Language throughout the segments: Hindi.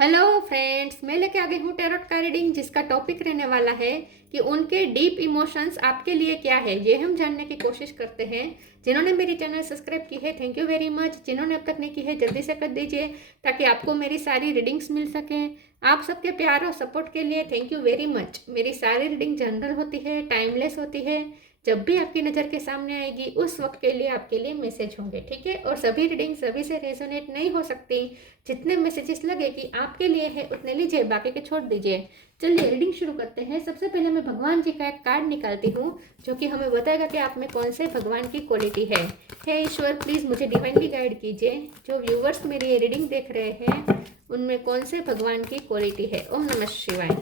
हेलो फ्रेंड्स, मैं लेके आ गई हूँ टैरोट का रीडिंग जिसका टॉपिक रहने वाला है कि उनके डीप इमोशंस आपके लिए क्या है। ये हम जानने की कोशिश करते हैं। जिन्होंने मेरी चैनल सब्सक्राइब की है थैंक यू वेरी मच। जिन्होंने अब तक नहीं की है जल्दी से कर दीजिए ताकि आपको मेरी सारी रीडिंग्स मिल सकें। आप सबके प्यार और सपोर्ट के लिए थैंक यू वेरी मच। मेरी सारी रीडिंग जनरल होती है, टाइमलेस होती है। जब भी आपकी नज़र के सामने आएगी उस वक्त के लिए आपके लिए मैसेज होंगे, ठीक है। और सभी रीडिंग सभी से रेजोनेट नहीं हो सकती। जितने मैसेजेस लगे कि आपके लिए है उतने लीजिए, बाकी के छोड़ दीजिए। चलिए रीडिंग शुरू करते हैं। सबसे पहले मैं भगवान जी का एक कार्ड निकालती हूँ जो कि हमें बताएगा कि आप में कौन से भगवान की क्वालिटी है। हे ईश्वर, प्लीज़ मुझे डिवाइनली गाइड कीजिए। जो व्यूवर्स मेरी ये रीडिंग देख रहे हैं उनमें कौन से भगवान की क्वालिटी है। ओम नमः शिवाय।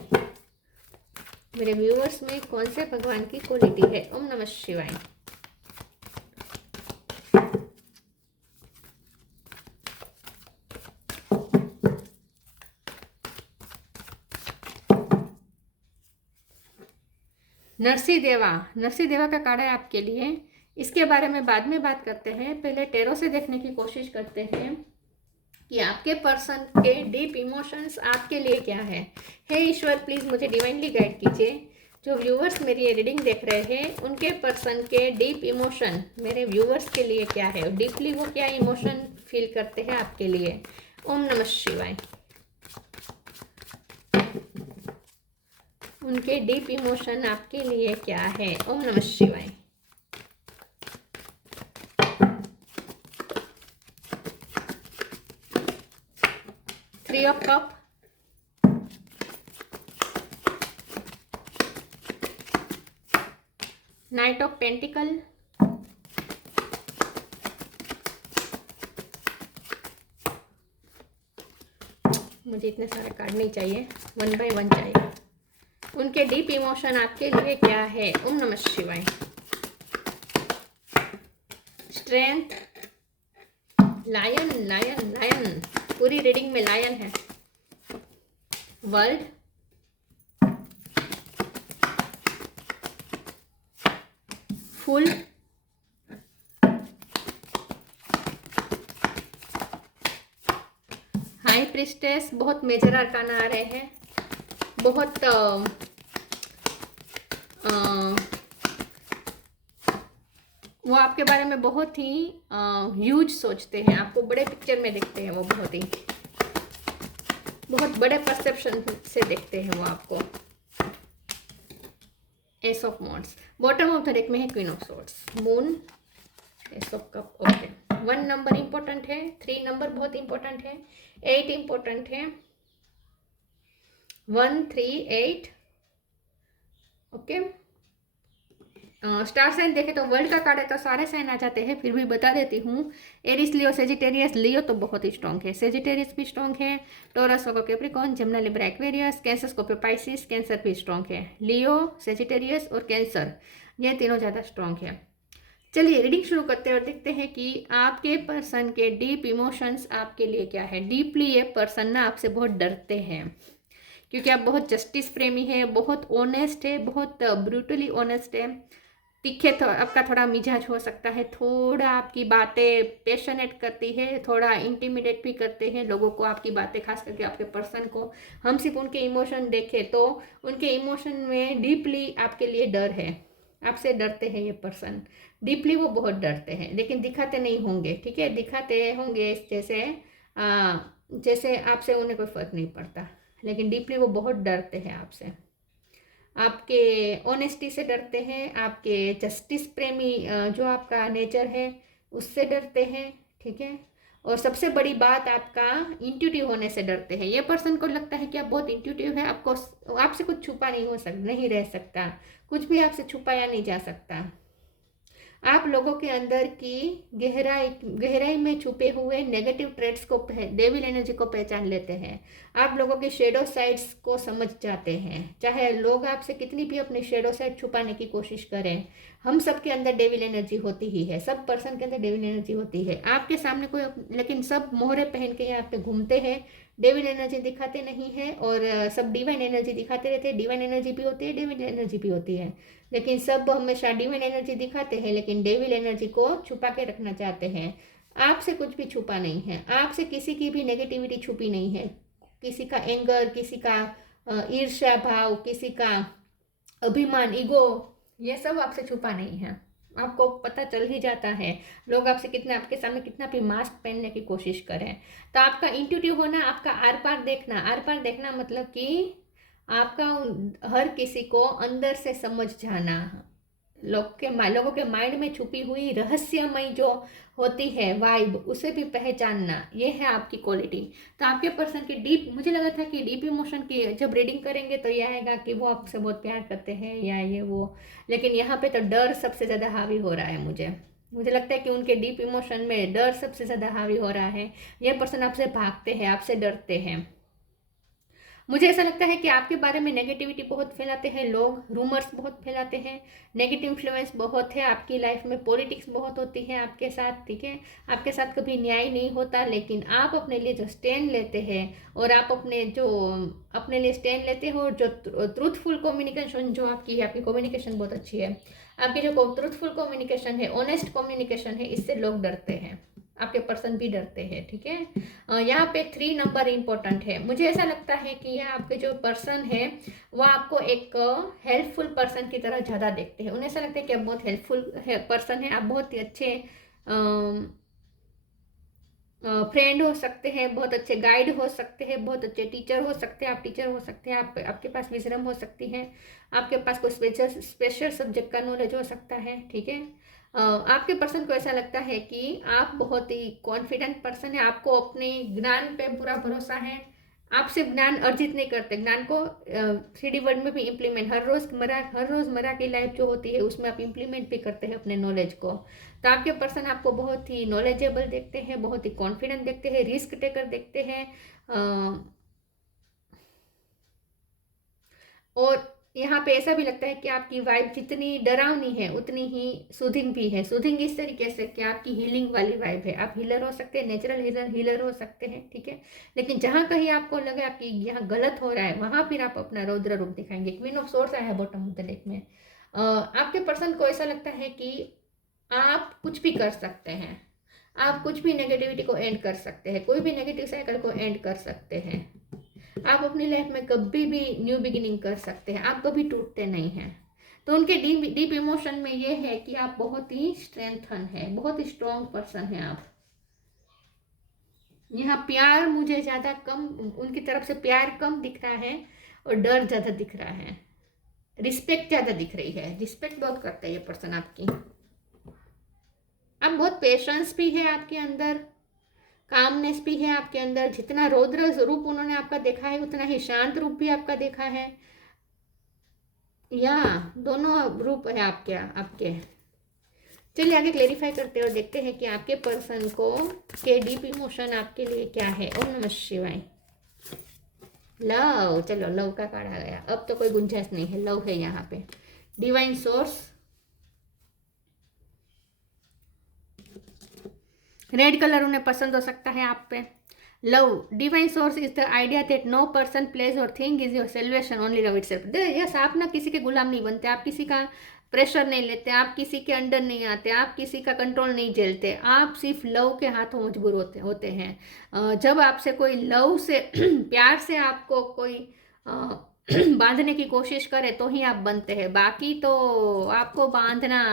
मेरे व्यूवर्स में कौन से भगवान की क्वालिटी है। ओम नमः शिवाय। नरसिंह देवा का कार्ड है आपके लिए। इसके बारे में बाद में बात करते हैं, पहले टैरो से देखने की कोशिश करते हैं कि आपके पर्सन के डीप इमोशंस आपके लिए क्या है। हे ईश्वर, प्लीज़ मुझे डिवाइनली गाइड कीजिए। जो व्यूवर्स मेरी ये रीडिंग देख रहे हैं उनके पर्सन के डीप इमोशन मेरे व्यूवर्स के लिए क्या है, डीपली वो क्या इमोशन फील करते हैं आपके लिए। ओम नमः शिवाय। उनके डीप इमोशन आपके लिए क्या है। ओम नमः शिवाय। Three of cup, night of pentacle, मुझे इतने सारे कार्ड नहीं चाहिए, वन बाय वन चाहिए। उनके डीप इमोशन आपके लिए क्या है। ओम नमः शिवाय। स्ट्रेंथ, लायन लायन लायन, पूरी रीडिंग में लायन है। World, full, high priestess. बहुत मेजर अरकाना आ रहे हैं। बहुत वो आपके बारे में बहुत ही ह्यूज सोचते हैं, आपको बड़े पिक्चर में देखते हैं। वो बहुत बड़े परसेप्शन से देखते हैं वो आपको। S of wands, bottom of the deck में है queen of swords, moon, S of cup. Okay, 1 number important है, 3 नंबर बहुत इंपॉर्टेंट है, 8 इंपॉर्टेंट है, 1 3 8। ओके, स्टार साइन देखे तो वर्ल्ड का कार्ड है तो सारे साइन आ जाते हैं, फिर भी बता देती हूँ। एरिस, लियो, सेजिटेरियस। लियो तो बहुत ही स्ट्रॉन्ग है, सेजिटेरियस भी स्ट्रॉन्ग है, Taurus, Virgo, Capricorn, Gemini, Libra, Aquarius, Cancer, Scorpio, Pisces. Cancer भी स्ट्रॉन्ग है। लियो, सेजिटेरियस और कैंसर ये तीनों ज़्यादा स्ट्रॉन्ग है। चलिए रीडिंग शुरू करते हैं और देखते हैं कि आपके पर्सन के डीप इमोशंस आपके लिए क्या है। डीपली ये पर्सन ना आपसे बहुत डरते हैं क्योंकि आप बहुत जस्टिस प्रेमी है, बहुत ऑनेस्ट है, बहुत ब्रूटली ऑनेस्ट है। तीखे तो आपका थोड़ा मिजाज हो सकता है, थोड़ा आपकी बातें पैशनेट करती है, थोड़ा इंटिमिडेट भी करते हैं लोगों को आपकी बातें, खास करके आपके पर्सन को। हम सिर्फ उनके इमोशन देखें तो उनके इमोशन में डीपली आपके लिए डर है, आपसे डरते हैं ये पर्सन। डीपली वो बहुत डरते हैं लेकिन दिखाते नहीं होंगे, ठीक है। दिखाते होंगे जैसे आपसे उन्हें कोई फर्क नहीं पड़ता, लेकिन डीपली वो बहुत डरते हैं आपसे। आपके ऑनेस्टी से डरते हैं, आपके जस्टिस प्रेमी जो आपका नेचर है उससे डरते हैं, ठीक है। और सबसे बड़ी बात, आपका इंट्यूटिव होने से डरते हैं। ये पर्सन को लगता है कि आप बहुत इंट्यूटिव है, आपको आपसे कुछ छुपा नहीं रह सकता, कुछ भी आपसे छुपाया नहीं जा सकता। आप लोगों के अंदर की गहराई में छुपे हुए नेगेटिव ट्रेड्स को, डेविल एनर्जी को पहचान लेते हैं। आप लोगों की शेडो साइड्स को समझ जाते हैं, चाहे लोग आपसे कितनी भी अपनी शेडो साइड छुपाने की कोशिश करें। हम सब के अंदर डेविल एनर्जी होती ही है, सब पर्सन के अंदर डेविल एनर्जी होती है। आपके सामने कोई, लेकिन सब मोहरे पहन के यहाँ पे घूमते हैं, डेविल एनर्जी दिखाते नहीं है। और सब डिवाइन एनर्जी दिखाते रहते हैं। डिवाइन एनर्जी भी होती है, डेविल एनर्जी भी होती है, लेकिन सब हमेशा डिवाइन एनर्जी दिखाते हैं लेकिन डेविल एनर्जी को छुपा के रखना चाहते हैं। आपसे कुछ भी छुपा नहीं है, आपसे किसी की भी नेगेटिविटी छुपी नहीं है। किसी का एंगर, किसी का ईर्ष्या भाव, किसी का अभिमान, ईगो, ये सब आपसे छुपा नहीं है, आपको पता चल ही जाता है। लोग आपसे कितना, आपके सामने कितना भी मास्क पहनने की कोशिश करें, तो आपका इंट्यूटिव होना, आपका आर पार देखना, आर पार देखना मतलब कि आपका हर किसी को अंदर से समझ जाना, लोगों के माइंड में छुपी हुई रहस्यमय जो होती है वाइब, उसे भी पहचानना, ये है आपकी क्वालिटी। तो आपके पर्सन की डीप, मुझे लगा था कि डीप इमोशन की जब रीडिंग करेंगे तो ये आएगा कि वो आपसे बहुत प्यार करते हैं या ये वो, लेकिन यहाँ पे तो डर सबसे ज़्यादा हावी हो रहा है। मुझे लगता है कि उनके डीप इमोशन में डर सबसे ज़्यादा हावी हो रहा है। ये पर्सन आपसे भागते हैं, आपसे डरते हैं। मुझे ऐसा लगता है कि आपके बारे में नेगेटिविटी बहुत फैलाते हैं लोग, रूमर्स बहुत फैलाते हैं, नेगेटिव इन्फ्लुएंस बहुत है आपकी लाइफ में, पॉलिटिक्स बहुत होती है आपके साथ, ठीक है। आपके साथ कभी न्याय नहीं होता, लेकिन आप अपने लिए जो स्टैंड लेते हैं और आप अपने लिए स्टैंड लेते हो, जो ट्रूथफुल कम्युनिकेशन जो आपकी है, आपकी कम्युनिकेशन बहुत अच्छी है, आपकी जो ट्रूथफुल कम्युनिकेशन है, ऑनेस्ट कम्युनिकेशन है, इससे लोग डरते हैं, आपके पर्सन भी डरते हैं, ठीक है। यहाँ पे 3 नंबर इंपॉर्टेंट है। मुझे ऐसा लगता है कि यह आपके जो पर्सन है वो आपको एक हेल्पफुल पर्सन की तरह ज़्यादा देखते हैं। उन्हें ऐसा लगता है कि आप बहुत हेल्पफुल पर्सन है, आप बहुत ही अच्छे फ्रेंड हो सकते हैं, बहुत अच्छे गाइड हो सकते हैं, बहुत अच्छे टीचर हो सकते हैं, आप टीचर हो सकते हैं, आपके पास विजडम हो सकती है, आपके पास कोई स्पेशल सब्जेक्ट का नॉलेज हो सकता है, ठीक है। आपके पर्सन को ऐसा लगता है कि आप बहुत ही कॉन्फिडेंट पर्सन है, आपको अपने ज्ञान पे पूरा भरोसा है, आप सिर्फ ज्ञान अर्जित नहीं करते, ज्ञान को 3D वर्ल्ड में भी इम्प्लीमेंट, हर रोजमर्रा की लाइफ जो होती है उसमें आप इम्प्लीमेंट भी करते हैं अपने नॉलेज को। तो आपके पर्सन आपको बहुत ही नॉलेजेबल देखते हैं, बहुत ही कॉन्फिडेंट देखते हैं, रिस्क टेकर देखते हैं, और यहाँ पे ऐसा भी लगता है कि आपकी वाइब जितनी डरावनी है उतनी ही सूदिंग भी है। सूदिंग इस तरीके से कि आपकी हीलिंग वाली वाइब है, आप हीलर हो सकते हैं, नेचुरल हीलर हो सकते हैं, ठीक है। लेकिन जहाँ कहीं आपको लगे आपकी यहाँ गलत हो रहा है, वहाँ फिर आप अपना रौद्र रूप दिखाएंगे। क्वीन ऑफ सोर्स आया है बॉटम ऑफ द डेक में। आपके पर्सन को ऐसा लगता है कि आप कुछ भी कर सकते हैं, आप कुछ भी नेगेटिविटी को एंड कर सकते हैं, कोई भी नेगेटिव साइकिल को एंड कर सकते हैं, आप अपनी लाइफ में कभी भी न्यू बिगिनिंग कर सकते हैं, आप कभी टूटते नहीं हैं। तो उनके डीप इमोशन में ये है कि आप बहुत ही स्ट्रेंथन है, बहुत ही स्ट्रॉन्ग पर्सन है आप। यहाँ प्यार मुझे ज़्यादा कम, उनकी तरफ से प्यार कम दिख रहा है और डर ज़्यादा दिख रहा है, रिस्पेक्ट ज़्यादा दिख रही है, रिस्पेक्ट बहुत करता है ये पर्सन आपकी। आप बहुत पेशेंस भी है आपके अंदर, कामनेस भी है आपके अंदर, जितना रौद्र रूप उन्होंने आपका देखा है उतना ही शांत रूप भी आपका देखा है, या दोनों रूप है आपके। चलिए आगे क्लेरिफाई करते हैं और देखते हैं कि आपके पर्सन को के डीप इमोशन आपके लिए क्या है। ओम नमः शिवाय। लव, चलो लव का कार्ड आ गया, अब तो कोई गुंजाइश नहीं है, लव है यहाँ पे। डिवाइन सोर्स, रेड कलर उन्हें पसंद हो सकता है आप पे। Love, divine source is the idea that no person place or thing is your salvation, only love itself. Yes, आप ना किसी के गुलाम नहीं बनते, आप किसी का प्रेशर नहीं लेते, आप किसी के अंडर नहीं आते, आप किसी का कंट्रोल नहीं झेलते, आप सिर्फ लव के हाथों मजबूर होते हैं। जब आपसे कोई लव से प्यार से आपको कोई बांधने की कोशिश करे तो ही आप बनते हैं, बाकी तो आपको बांधना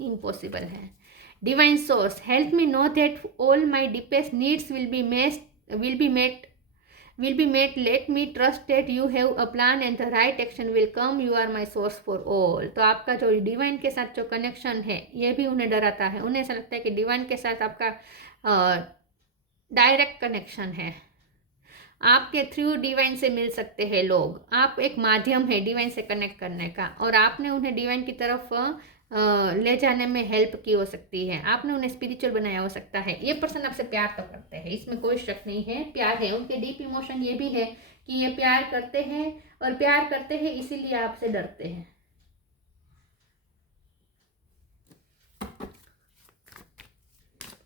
इम्पॉसिबल है। Divine source, help me know that all my deepest needs will be met. Let me trust that you have a plan and the right action will come. You are my source for all. तो आपका जो डिवाइन के साथ जो कनेक्शन है ये भी उन्हें डराता है। उन्हें ऐसा लगता है कि डिवाइन के साथ आपका डायरेक्ट कनेक्शन है, आपके थ्रू डिवाइन से मिल सकते हैं लोग, आप एक माध्यम है डिवाइन से कनेक्ट करने का, और आपने उन्हें डिवाइन की तरफ ले जाने में हेल्प की हो सकती है, आपने उन्हें स्पिरिचुअल बनाया हो सकता है। ये पर्सन आपसे प्यार तो करते हैं, इसमें कोई शक नहीं है, प्यार है। उनके डीप इमोशन ये भी है कि ये प्यार करते हैं, और प्यार करते हैं इसीलिए आपसे डरते हैं।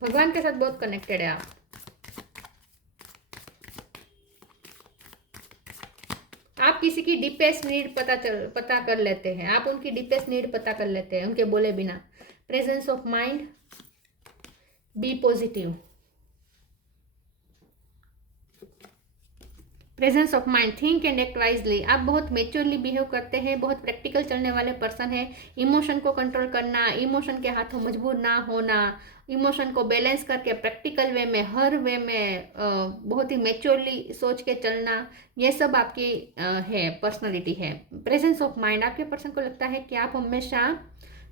भगवान के साथ बहुत कनेक्टेड है आप। आप किसी की डीपेस्ट नीड पता कर लेते हैं, आप उनकी डीपेस्ट नीड पता कर लेते हैं उनके बोले बिना। Presence of mind, be positive. Presence of mind, think and act wisely, आप बहुत मेच्योरली बिहेव करते हैं, बहुत प्रैक्टिकल चलने वाले पर्सन है। इमोशन को कंट्रोल करना, इमोशन के हाथों मजबूर ना होना, इमोशन को बैलेंस करके प्रैक्टिकल वे में, हर वे में बहुत ही मेच्योरली सोच के चलना, ये सब आपकी है पर्सनालिटी है। प्रेजेंस ऑफ माइंड, आपके पर्सन को लगता है कि आप हमेशा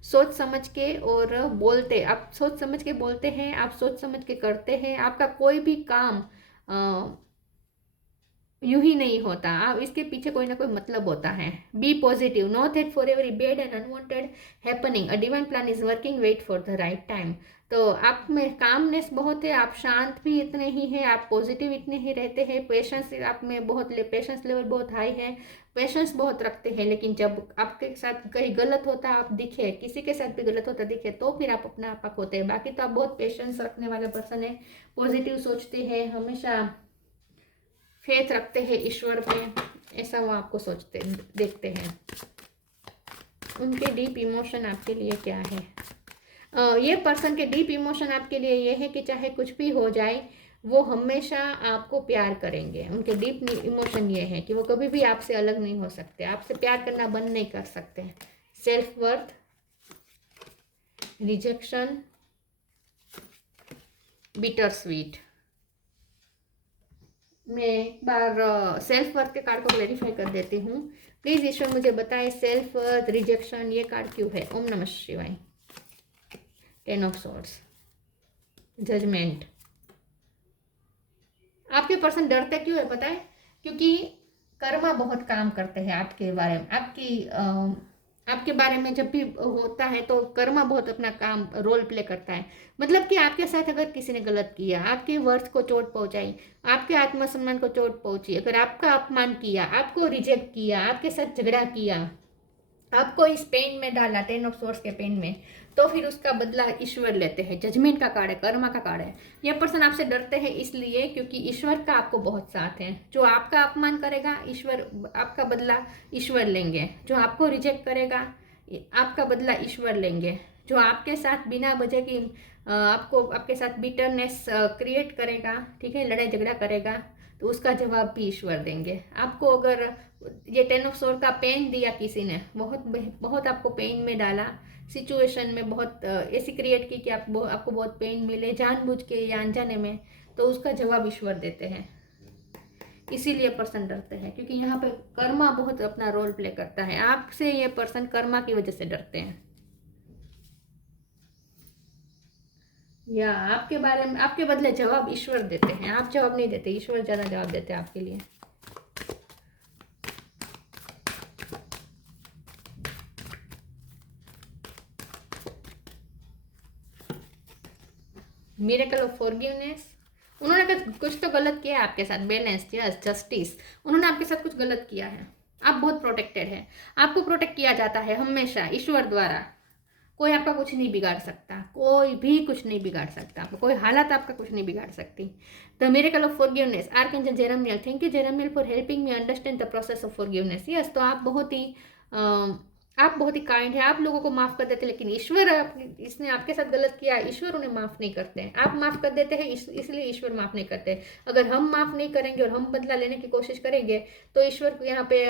सोच समझ के और बोलते, आप सोच समझ के बोलते हैं, आप सोच समझ के करते हैं, आपका कोई भी काम यूं ही नहीं होता, आप इसके पीछे कोई ना कोई मतलब होता है। Be positive, know that for every bad and unwanted happening a divine plan is working, wait for the right time. तो आप में कामनेस बहुत है, आप शांत भी इतने ही हैं, आप पॉजिटिव इतने ही रहते हैं, पेशेंस आप में बहुत पेशेंस लेवल बहुत हाई है, पेशेंस बहुत रखते हैं। लेकिन जब आपके साथ कहीं गलत होता आप दिखे, किसी के साथ भी गलत होता दिखे, तो फिर आप अपना आपा खोते हैं। बाकी तो आप बहुत पेशेंस रखने वाले पर्सन है, पॉजिटिव सोचते हैं, हमेशा फेथ रखते हैं ईश्वर पे, ऐसा वो आपको सोचते देखते हैं। उनके डीप इमोशन आपके लिए क्या है? ये पर्सन के डीप इमोशन आपके लिए ये है कि चाहे कुछ भी हो जाए, वो हमेशा आपको प्यार करेंगे। उनके डीप इमोशन ये है कि वो कभी भी आपसे अलग नहीं हो सकते, आपसे प्यार करना बंद नहीं कर सकते। Self worth, rejection, bittersweet. मैं एक बार सेल्फ वर्थ के कार्ड को क्लेरिफाई कर देती हूँ। प्लीज ईश्वर मुझे बताएं सेल्फ वर्थ, रिजेक्शन ये कार्ड क्यों है? ओम नमः शिवाय। Ten of swords, judgement. आपके पर्सन डरते क्यों है पता है? क्योंकि कर्मा बहुत काम करते हैं आपके बारे में, आपके बारे में जब भी होता है तो कर्मा बहुत अपना काम रोल प्ले करता है। मतलब कि आपके साथ अगर किसी ने गलत किया, आपके वर्थ को चोट पहुंचाई, आपके आत्मसम्मान को चोट पहुंची, अगर आपका अपमान किया, आपको रिजेक्ट किया, आपके साथ झगड़ा किया, आपको इस पेन में डाला, 10 ऑफ सोर्स के पेन में, तो फिर उसका बदला ईश्वर लेते हैं। जजमेंट का कार्ड है, कर्मा का कार्ड है। यह पर्सन आपसे डरते हैं इसलिए क्योंकि ईश्वर का आपको बहुत साथ है। जो आपका अपमान करेगा, ईश्वर आपका बदला ईश्वर लेंगे। जो आपको रिजेक्ट करेगा, आपका बदला ईश्वर लेंगे। जो आपके साथ बिना वजह की आपको आपके साथ बिटरनेस क्रिएट करेगा, ठीक है, लड़ाई झगड़ा करेगा, तो उसका जवाब भी ईश्वर देंगे। आपको अगर ये 10 ऑफ सोर्ड का पेन दिया किसी ने, बहुत बहुत आपको पेन में डाला, सिचुएशन में बहुत ऐसी क्रिएट की कि आपको बहुत पेन मिले जानबूझ के या अनजाने में, तो उसका जवाब ईश्वर देते हैं। इसीलिए पर्सन डरते हैं क्योंकि यहाँ पे कर्मा बहुत अपना रोल प्ले करता है। आपसे ये पर्सन कर्मा की वजह से डरते हैं, या आपके बारे में, आपके बदले जवाब ईश्वर देते हैं। आप जवाब नहीं देते, ईश्वर ज्यादा जवाब देते हैं आपके लिए। Miracle of forgiveness. उन्होंने कुछ तो गलत किया है आपके साथ, बैलेंस, यस, जस्टिस। उन्होंने आपके साथ कुछ गलत किया है, आप बहुत प्रोटेक्टेड है, आपको प्रोटेक्ट किया जाता है हमेशा ईश्वर द्वारा। कोई आपका कुछ नहीं बिगाड़ सकता, कोई भी कुछ नहीं बिगाड़ सकता आपको, कोई हालत आपका कुछ नहीं बिगाड़ सकती। The miracle of forgiveness, archangel Jeremiel. Thank you Jeremiel for helping me understand the process of forgiveness. Yes, तो आप बहुत ही काइंड है, आप लोगों को माफ कर देते हैं, लेकिन ईश्वर इसने आपके साथ गलत किया, ईश्वर उन्हें माफ नहीं करते हैं। आप माफ कर देते हैं, इसलिए ईश्वर माफ नहीं करते। अगर हम माफ नहीं करेंगे और हम बदला लेने की कोशिश करेंगे तो ईश्वर यहाँ पे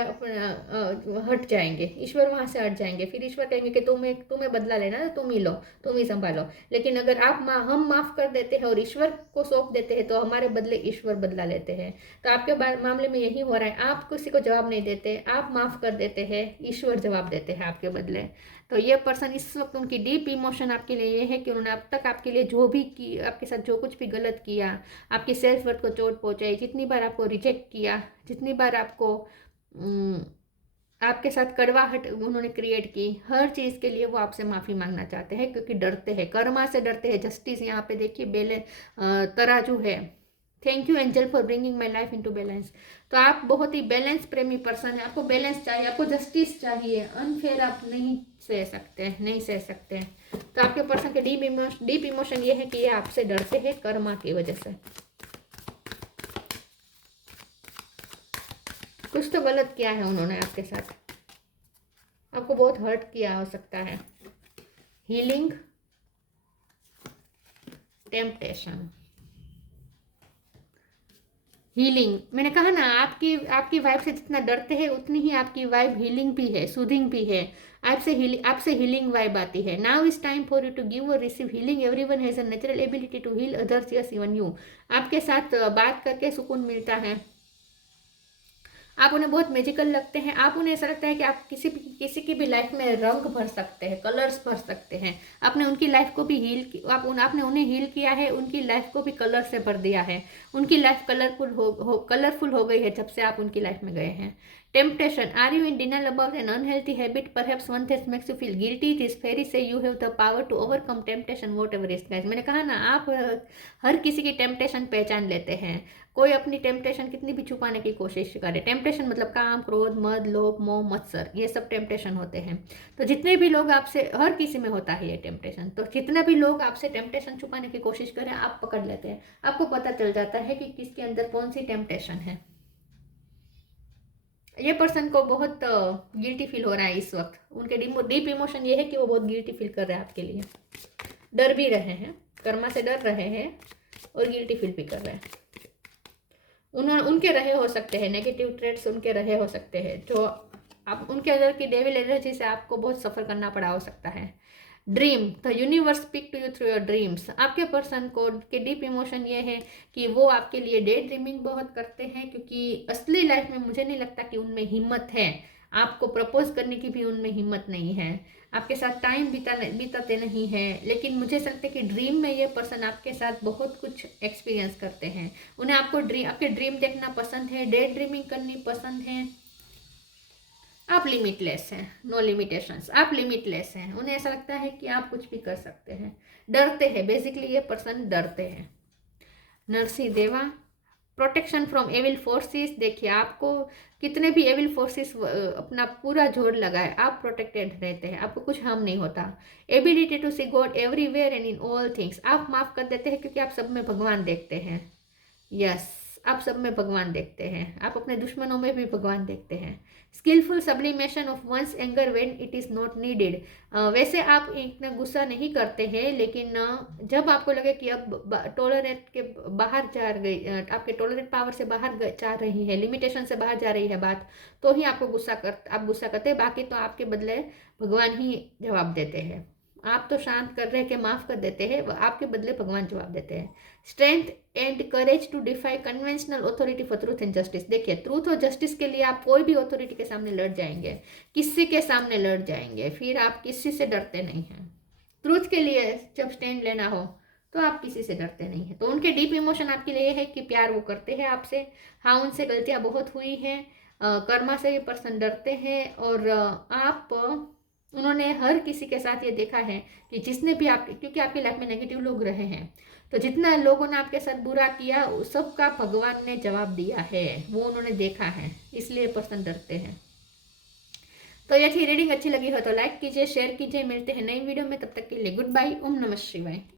हट जाएंगे, ईश्वर वहां से हट जाएंगे। फिर ईश्वर कहेंगे कि तुम्हें बदला लेना है, तुम ही लो, तुम ही संभालो। लेकिन अगर हम माफ कर देते हैं और ईश्वर को सौंप देते हैं तो हमारे बदले ईश्वर बदला लेते हैं। तो आपके मामले में यही हो रहा है, आप किसी को जवाब नहीं देते, आप माफ कर देते हैं, ईश्वर जवाब देते हैं आपके बदले। तो ये पर्सन इस वक्त, उनकी डीप इमोशन आपके लिए ये है कि उन्होंने अब तक आपके लिए जो भी की, आपके साथ जो कुछ भी गलत किया, आपकी सेल्फ वर्थ को चोट पहुंचाई, जितनी बार आपको रिजेक्ट किया, जितनी बार आपके साथ कड़वाहट उन्होंने क्रिएट की, हर चीज़ के लिए वो आपसे माफ़ी मांगना चाहते हैं क्योंकि डरते हैं, कर्मा से डरते हैं। जस्टिस यहाँ पे देखिए, तराजू है। Thank you angel for bringing my life into balance. तो आप बहुत ही बैलेंस प्रेमी पर्सन है, आपको बैलेंस चाहिए, आपको जस्टिस चाहिए, अनफेयर आप नहीं सह सकते, नहीं सह सकते। तो आपके पर्सन के डीप इमोशन ये है कि ये आपसे डरते हैं कर्मा की वजह से। कुछ तो गलत किया है उन्होंने आपके साथ, आपको बहुत हर्ट किया हो सकता है। Healing, temptation. हीलिंग, मैंने कहा ना, आपकी आपकी वाइफ से जितना डरते हैं उतनी ही आपकी वाइफ हीलिंग भी है, सूदिंग भी है। आपसे हीलिंग वाइब आती है। Now is time for you to give और receive healing. Everyone has a natural ability to heal others, yes even you. आपके साथ बात करके सुकून मिलता है। आप उन्हें बहुत मैजिकल लगते हैं। आप उन्हें ऐसा लगता है कि आप किसी की भी लाइफ में रंग भर सकते हैं, कलर्स भर सकते हैं। आपने उनकी लाइफ को भी आपने उन्हें हील किया है, उनकी लाइफ को भी कलर से भर दिया है। उनकी लाइफ कलरफुल हो गई है जब से आप उनकी लाइफ में गए हैं। Temptation, are you in denial about an unhealthy habit, perhaps one that makes you feel guilty? This fairy says you have the power to overcome temptation whatever is. Guys, मैंने कहा ना, आप हर किसी की टेम्पटेशन पहचान लेते हैं। कोई अपनी टेम्पटेशन कितनी भी छुपाने की कोशिश करे, टेम्पटेशन मतलब काम, क्रोध, मद, लोभ, मोह, मत्सर, ये सब टेम्पटेशन होते हैं। तो जितने भी लोग आपसे, हर किसी में होता है ये टेम्पटेशन, तो जितने भी लोग आपसे टेम्पटेशन छुपाने की कोशिश करें, आप पकड़ लेते हैं। आपको पता चल जाता है कि किसके अंदर कौन सी टेम्पटेशन है। ये पर्सन को बहुत गिल्टी फील हो रहा है इस वक्त। उनके डीप इमोशन ये है कि वो बहुत गिल्टी फील कर रहे हैं आपके लिए। डर भी रहे हैं, कर्मा से डर रहे हैं और गिल्टी फील भी कर रहे हैं। उनके रहे हो सकते हैं नेगेटिव ट्रेड्स, उनके रहे हो सकते हैं जो आप, उनके अंदर की डेविल एनर्जी से आपको बहुत सफ़र करना पड़ा हो सकता है। Dream, the universe speak to you through your dreams. आपके पर्सन को के डीप इमोशन ये है कि वो आपके लिए डे ड्रीमिंग बहुत करते हैं, क्योंकि असली लाइफ में मुझे नहीं लगता कि उनमें हिम्मत है। आपको प्रपोज करने की भी उनमें हिम्मत नहीं है। आपके साथ टाइम बिताते नहीं हैं, लेकिन मुझे ऐसा लगता है कि ड्रीम में ये पर्सन आपके साथ बहुत कुछ एक्सपीरियंस करते हैं। उन्हें आपके ड्रीम देखना पसंद है, डे ड्रीमिंग करनी पसंद है। आप लिमिटलेस हैं, नो लिमिटेशंस, आप लिमिटलेस हैं। उन्हें ऐसा लगता है कि आप कुछ भी कर सकते हैं। डरते हैं, बेसिकली ये पर्सन डरते हैं। नरसिंह देवा, प्रोटेक्शन फ्रॉम एविल फोर्सेस। देखिए, आपको कितने भी एविल फोर्सेस अपना पूरा जोर लगाए, आप प्रोटेक्टेड रहते हैं, आपको कुछ हार्म नहीं होता। Ability to see God everywhere and in all things, आप माफ कर देते हैं क्योंकि आप सब में भगवान देखते हैं। यस, आप सब में भगवान देखते हैं, आप अपने दुश्मनों में भी भगवान देखते हैं। Skilful sublimation of one's anger when it is not needed. वैसे आप इतना गुस्सा नहीं करते हैं, लेकिन जब आपको लगे कि अब टॉलरेट के बाहर जा गई, आपके टॉलरेट पावर से बाहर जा रही है, लिमिटेशन से बाहर जा रही है बात, तो ही आप गुस्सा करते हैं। बाकी तो आपके बदले भगवान ही जवाब देते हैं। आप तो शांत कर रहे के माफ कर देते हैं, आपके बदले भगवान जवाब देते हैं। Strength and courage to defy conventional authority for truth and justice. देखिए, ट्रूथ और जस्टिस के लिए आप कोई भी ऑथोरिटी के सामने लड़ जाएंगे, किसी के सामने लड़ जाएंगे, फिर आप किसी से डरते नहीं हैं। ट्रूथ के लिए जब स्टैंड लेना हो तो आप किसी से डरते नहीं हैं। तो उनके डीप इमोशन आपके लिए है कि प्यार वो करते हैं आपसे। हाँ, उनसे गलतियां बहुत हुई हैं, कर्मा से ये पर्सन डरते हैं, और उन्होंने हर किसी के साथ ये देखा है कि जिसने भी क्योंकि आपकी लाइफ में नेगेटिव लोग रहे हैं, तो जितना लोगों ने आपके साथ बुरा किया सबका भगवान ने जवाब दिया है, वो उन्होंने देखा है, इसलिए पर्सन डरते हैं। तो ये थी रीडिंग। अच्छी लगी हो तो लाइक कीजिए, शेयर कीजिए। मिलते हैं नई वीडियो में, तब तक के लिए गुड बाय। ओम नमः शिवाय।